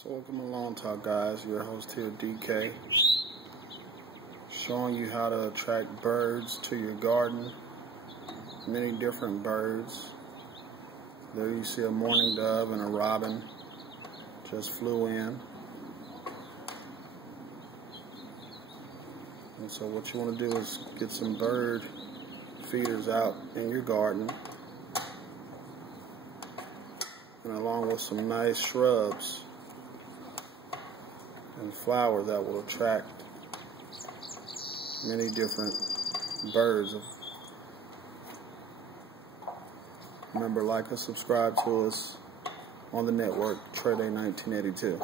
So welcome to Lawn Talk, guys. Your host here, DK, showing you how to attract birds to your garden. Many different birds. There you see a mourning dove and a robin just flew in. And so what you want to do is get some bird feeders out in your garden, and along with some nice shrubs and flower that will attract many different birds. Remember, like and subscribe to us on the network, Trade 1982.